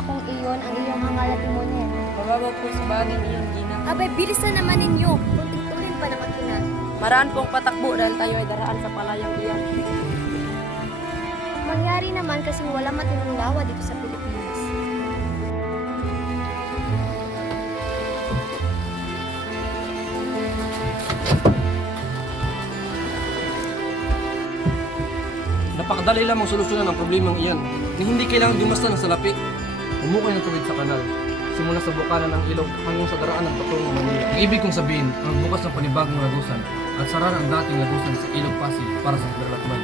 kung iyon ang iyong hangalan, Timonel. Mababaw po sa bagay iyong ginang. Abay, bilisan naman ninyo. Kunting-tuhin pa naman ina. Maraan pong patakbo dahil tayo ay daraan sa palayang iyan. Mangyari naman kasing wala matinong lawa dito sa Pilipinas. Napakadali lamang solusyonan ang problemang iyan na hindi kailangan dumasta ng salapi. Umukay ng tuwid sa kanal, simula sa bukanan ng ilog hanggang sa daraan ng patungong Manila. Ang ibig kong sabihin, ang bukas ng panibagong lagusan at sarara ang dating lagusan sa ilog Pasig para sa Lakman.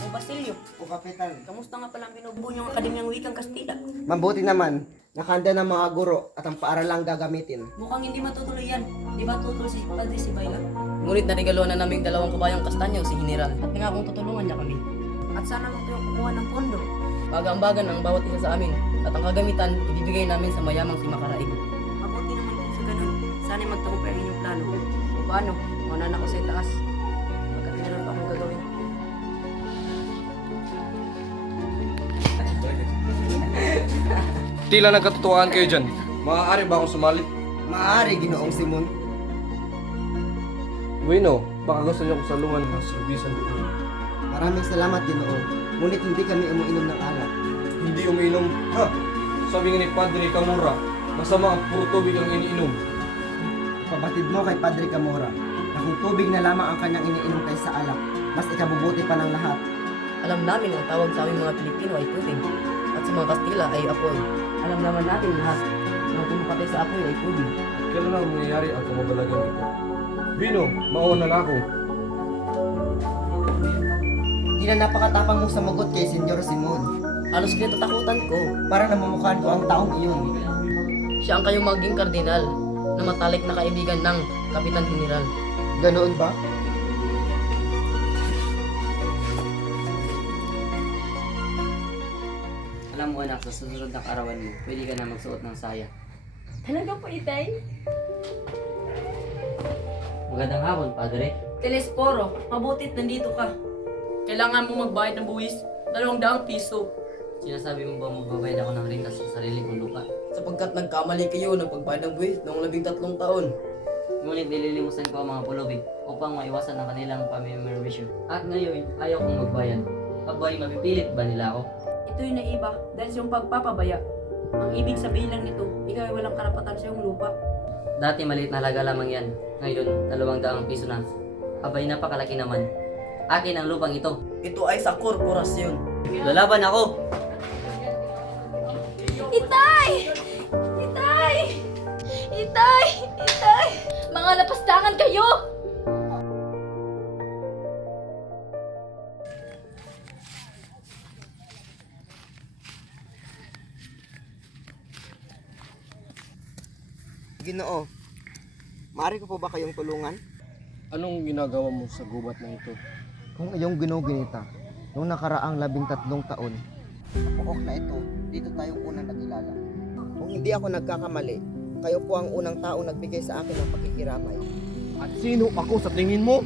O Basilio, O Kapitan, kamusta nga pala ang binubuo niyong Akademyang Wikang Kastila? mabuti naman. Nakahanda ng mga guro at ang paaralang gagamitin. Mukhang hindi matutuloy yan. Di ba tutuloy si Padre Sibayla? Ngunit narigaluhan na naming dalawang kabayang kastanyo, si General. At nga kung tutulungan niya kami. At sana nung tayo kukuha ng pondo. Bagang-bagan ang bawat isa sa amin. At ang kagamitan, ibibigay namin sa mayamang si Makaraig. Mabuti naman kung sa ganun. Sana'y magtagumpay ang inyong plano. O paano? Mauna na ako sa itaas. Pagkat meron pa akong gagawin. Tila nagkatotohanan kayo dyan. Maaari ba akong sumali? Maaari, Ginoong Simon. Bueno, baka gusto niyo akong salungan ng serbisan doon. Maraming salamat, Ginoo. Ngunit hindi kami umuinom ng alak. Hindi umiinom. Ha! Sabi nga ni Padre Camora, masama ang puro tubig ang iniinom. Ipabatid mo kay Padre Camora na kung tubig na lamang ang kanyang iniinom kaysa alak, mas ikabubuti pa ng lahat. Alam namin ang tawag sa aming mga Pilipino ay tubig. At sa mga Kastila ay apoy. Alam naman natin lahat na ang pumapatay sa apoy ay tubig. Kailan lang mangyayari ang kumabalagang ito? Bino, mauna na ako. Di na napakatapang mong samagot kay Senyor Simon. Halos kinatatakutan ko. Para namumukhaan ko ang taong iyon. Siya ang kayong maging kardinal na matalik na kaibigan ng Kapitan General. Ganoon ba? Alam mo anak, sa susunod na karawan mo, pwede ka na magsuot ng saya. Talaga po, Itay? Magandang hapon, Padre. Telesporo, mabutit nandito ka. Kailangan mo magbayad ng buwis, 200 piso. Sinasabi mo ba magbabayad ako ng rintas sa sarili kong lupa? Sapagkat nagkamali kayo ng pagbayad ng buwis noong 13 taon. Ngunit nililimusan ko ang mga pulubig upang maiwasan ang kanilang pamimerwisyo. At ngayon, ayaw kong magbayad. Abay, mapipilit ba nila ako? Ito'y naiba dahil sa iyong pagpapabaya. Ang ibig sabihin lang nito, ikaw ay walang karapatan sa iyong lupa. Dati maliit na halaga lamang yan. Ngayon, 200 piso na. Abay, napakalaki naman. Akin ang lupang ito. Ito ay sa korporasyon. Lalaban ako! Itay! Itay! Itay! Itay! Mga lapastangan kayo! Ginoo, maaari ko po ba kayong tulungan? Anong ginagawa mo sa gubat na ito? Kung iyong ginuginita, noong nakaraang 13 taon, sa puok na ito, dito tayong unang nagkilala. Kung hindi ako nagkakamali, kayo po ang unang taong nagbigay sa akin ng pakikiramay. At sino ako sa tingin mo?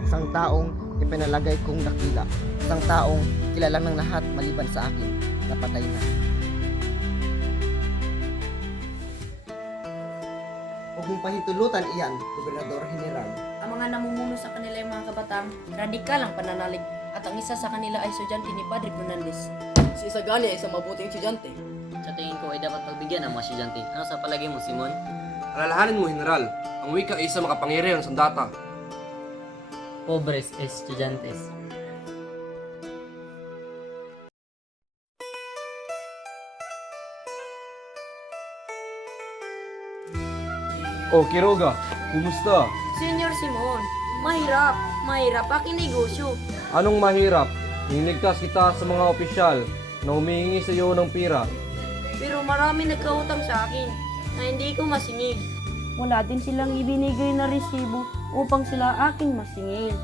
Isang taong ipinalagay kong dakila. Isang taong kilala ng lahat maliban sa akin, napatay na. Huwag mong pahintulutan iyan, Gobernador General. Ang mga namumuno sa kanila ay mga kabataan, radikal ang pananalig. At ang isa sa kanila ay estudyante ni Padre Fernandez. Si Isagani ay isang mabuting estudyante. Sa tingin ko ay dapat pagbigyan ng mga estudyante. Ano sa palagay mo, Simon? Alalahanin mo, General, ang wika ay isang makapangyarihang sandata. Pobres estudiantes. Oh, Quiroga, kumusta? Senior Simon, mahirap aking negosyo. Anong mahirap? Hinigtas kita sa mga opisyal na humihingi sa iyo ng pira. Pero marami nagkautang sa akin na hindi ko masingil. Wala din silang ibinigay na resibo upang sila aking masingil.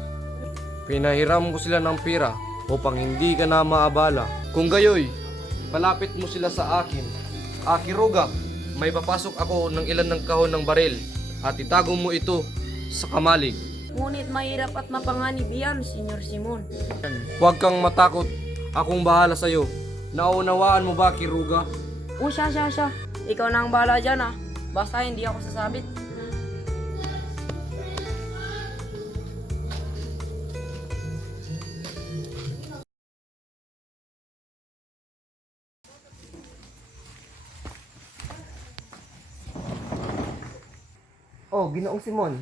Pinahiram ko sila ng pira upang hindi ka na maabala. Kung gayoy, palapit mo sila sa akin. Quiroga, may papasok ako ng ilan ng kahon ng baril at itago mo ito sa kamalig. Ngunit mahirap at mapanganib yan, Senior Simon. Huwag kang matakot, akong bahala sa iyo. Naunawaan mo ba, Kiruga? Siya. Ikaw na ang bahala dyan ah. Basta hindi ako sasabit. Oh, Ginoong Simon.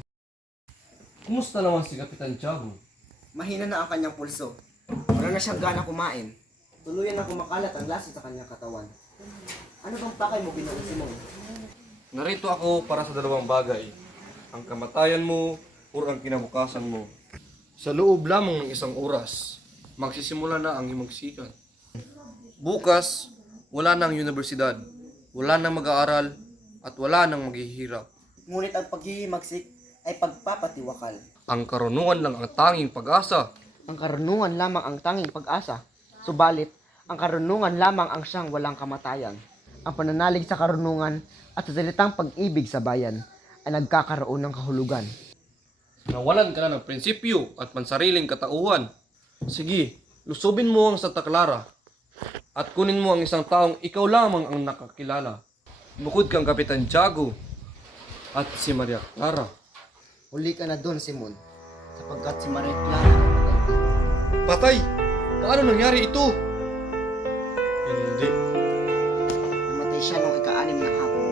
Kumusta naman si Kapitan Tiago? Mahina na ang kanyang pulso. Wala na siyang gana kumain. Tuluyan na kumakalat ang lason sa kanyang katawan. Ano bang pakay mo, Ginoong Simon? Narito ako para sa dalawang bagay. Ang kamatayan mo o ang kinabukasan mo. Sa loob lamang ng isang oras, magsisimula na ang iyong sikat. Bukas, wala nang universidad, wala nang mag-aaral, at wala nang maghihirap. Ngunit ang paghihimagsik ay pagpapatiwakal. Ang karunungan lang ang tanging pag-asa. Ang karunungan lamang ang tanging pag-asa. Subalit, ang karunungan lamang ang siyang walang kamatayan. Ang pananalig sa karunungan at sa salitang pag-ibig sa bayan ay nagkakaroon ng kahulugan. Nawalan ka na ng prinsipyo at pansariling katauhan. Sige, lusubin mo ang Santa Clara at kunin mo ang isang taong ikaw lamang ang nakakilala. Bukod kang Kapitan Tiago at si Maria Clara. Huli ka na doon, Simon, sapagkat si Maria Clara ay patay. Patay! Paano nangyari ito? Hindi. Namatay siya noong ika-6 na hapon.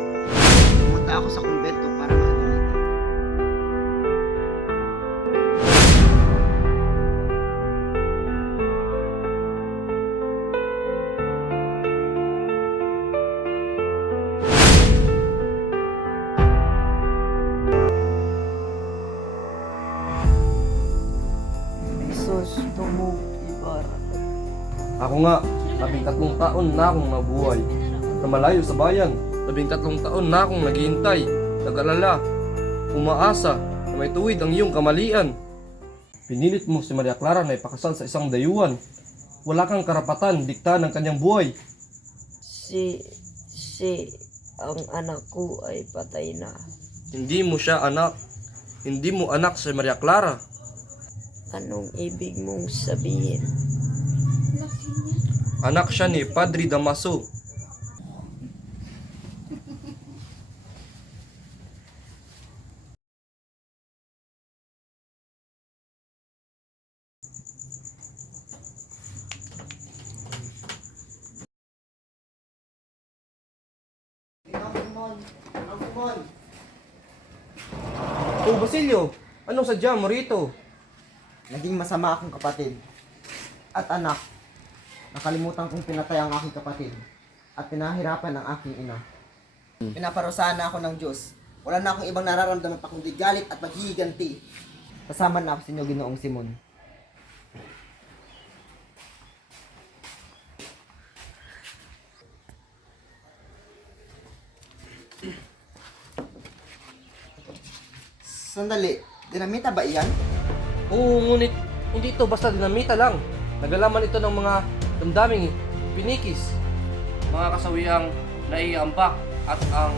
Pumunta ako sa kumbento para makabalita. Ako nga, 13 taon na akong nabuhay na malayo sa bayan. 13 taon na akong naghihintay, nag-alala, umaasa na may tuwid ang iyong kamalian. Pinilit mo si Maria Clara na ipakasal sa isang dayuhan. Wala kang karapatan dikta ng kanyang buhay. Ang anak ko ay patay na. Hindi mo siya anak. Hindi mo anak si Maria Clara. Anong ibig mong sabihin? Anak siya ni Padre Damaso. Oh, Basilio, anong sadya mo rito? Naging masama akong kapatid. At anak, nakalimutan kong pinatay ang aking kapatid at pinahirapan ang aking ina. Pinaparusahan na ako ng Diyos. Wala na akong ibang nararamdaman pa kundi galit at paghihiganti. Kasama na ako sa inyo, Ginoong Simon. Sandali, dinamita ba iyan? Oo, ngunit hindi ito basta dinamita lang. Nagalaman ito ng mga damdaming pinikis, mga kasawiang naiambak at ang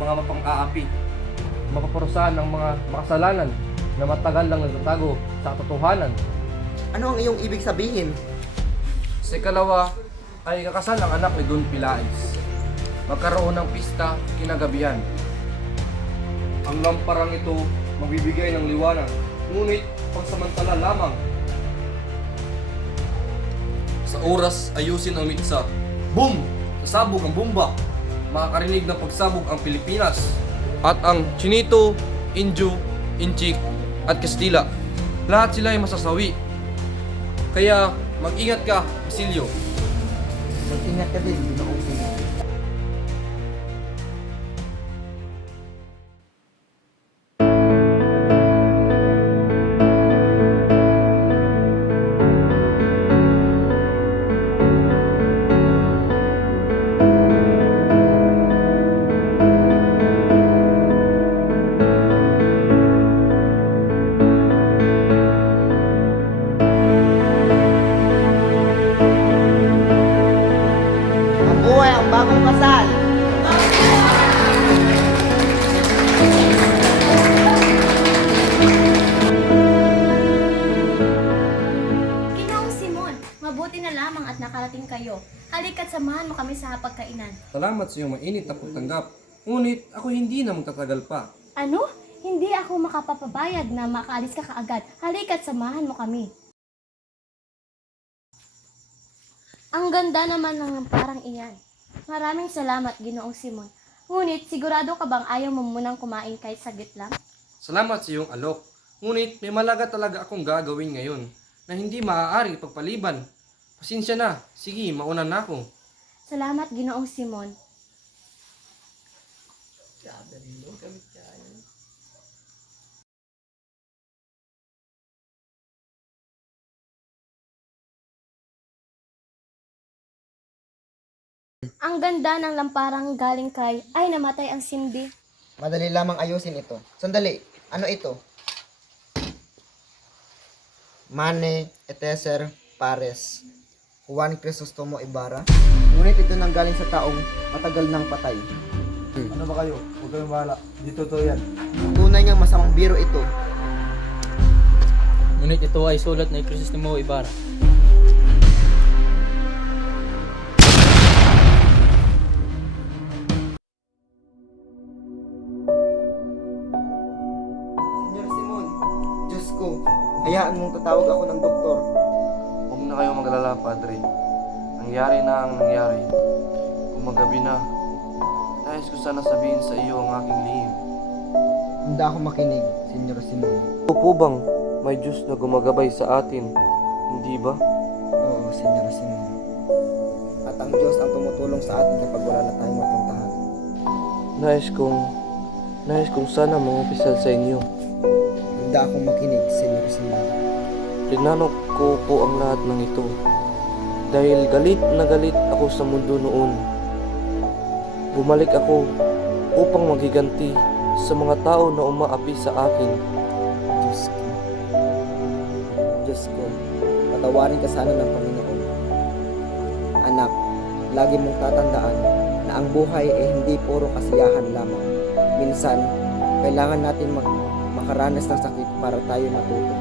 mga mapang-aapi. Mapaparusahan ng mga makasalanan na matagal lang nagtatago sa katotohanan. Ano ang iyong ibig sabihin? Sa ikalawa ay kakasal ang anak ni Don Pilais. Magkaroon ng pista kinagabihan. Ang lamparang ito magbibigay ng liwanag, ngunit pagsamantala lamang. Sa oras ayusin ang mitsa. Boom! Sasabog ang bomba. Makakarinig ng pagsabog ang Pilipinas. At ang Chinito, Inju, Inchik at Kastila. Lahat sila ay masasawi. Kaya mag-ingat ka, Basilio. Mag-ingat ka din, Ginoong Simon. Ang samahan mo kami sa pagkainan. Salamat sa iyong mainit na pagtanggap. Ngunit ako hindi na magtatagal pa. Ano? Hindi ako makapapabayag na makaalis ka kaagad. Halika't samahan mo kami. Ang ganda naman ng parang iyan. Maraming salamat, Ginoong Simon. Ngunit sigurado ka bang ayaw mo munang kumain kahit saglit lang? Salamat sa iyong alok. Ngunit may malaga talaga akong gagawin ngayon na hindi maaaring pagpaliban. Pasensya na. Sige, mauna na ako. Salamat, Ginoong Simon. Ang ganda ng lamparang galing kay ay namatay ang Cindy. Madali lamang ayusin ito. Sandali, ano ito? Mane Eteser Pares, Juan Crisostomo Ibarra. Ngunit ito nang galing sa taong matagal nang patay. Ano ba kayo? Huwag kayong bahala. Dito to yan. Tunay ngang masamang biro ito. Ngunit ito ay sulat ni Crisostomo Ibarra. Senyor Simon, Diyos ko, hayaan mong tatawag ako ng doktor. Huwag na kayong magalala, Padre. Nangyari na ang nangyari. Kung magabi na, nais ko sana sabihin sa iyo ang aking lihim. Hindi ako makinig, Senyor Simon. Ito po bang may Diyos na gumagabay sa atin? Hindi ba? Oo, Senyor Simon. At ang Diyos ang tumutulong sa atin kapag wala na tayong mapuntahan. Nais kong sana mangupisal sa inyo. Hindi ako makinig, Senyor Simon. Plinano ko po ang lahat ng ito. Dahil galit na galit ako sa mundo noon. Bumalik ako upang maghiganti sa mga tao na umaapi sa akin. Diyos ko. Diyos ko, patawarin ka sana ng Panginoon. Anak, lagi mong tatandaan na ang buhay ay hindi puro kasiyahan lamang. Minsan, kailangan natin makaranas ng sakit para tayo matuto.